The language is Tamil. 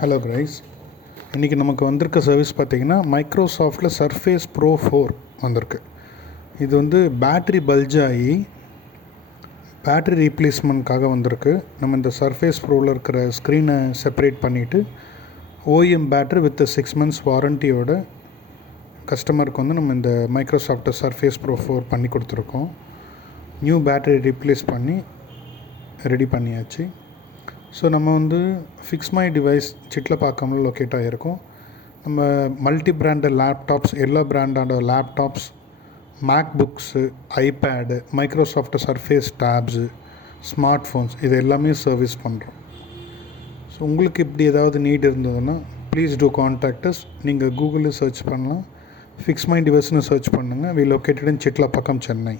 ஹலோ கைஸ், இன்றைக்கி நமக்கு வந்திருக்க சர்வீஸ் பார்த்திங்கன்னா மைக்ரோசாஃப்ட்டில் சர்ஃபேஸ் ப்ரோ 4 வந்திருக்கு. இது வந்து பேட்ரி பல்ஜ் ஆகி பேட்ரி ரீப்ளேஸ்மெண்ட்காக வந்திருக்கு. நம்ம இந்த சர்ஃபேஸ் ப்ரோவில் இருக்கிற ஸ்க்ரீனை செப்பரேட் பண்ணிவிட்டு ஓஎம் பேட்ரி வித் 6 months வாரண்டியோட கஸ்டமருக்கு வந்து நம்ம இந்த மைக்ரோசாஃப்ட் சர்ஃபேஸ் ப்ரோ 4 பண்ணி கொடுத்துருக்கோம். நியூ பேட்ரி ரீப்ளேஸ் பண்ணி ரெடி பண்ணியாச்சு. ஸோ நம்ம வந்து ஃபிக்ஸ் மை டிவைஸ் சிட்லப்பாக்கம்ல லொக்கேட் ஆகிருக்கோம். நம்ம மல்டி பிராண்டட் லேப்டாப்ஸ், எல்லா பிராண்டோட laptops, Mac books, iPad, Microsoft Surface tabs, smart phones இது எல்லாமே சர்வீஸ் பண்ணுறோம். ஸோ உங்களுக்கு இப்படி ஏதாவது நீட் இருந்ததுன்னா ப்ளீஸ் டூ கான்டாக்ட் அஸ். நீங்கள் கூகுளில் சர்ச் பண்ணலாம், ஃபிக்ஸ் மை டிவைஸ்னு சர்ச் பண்ணுங்கள். We located in Chitlapakkam, Chennai.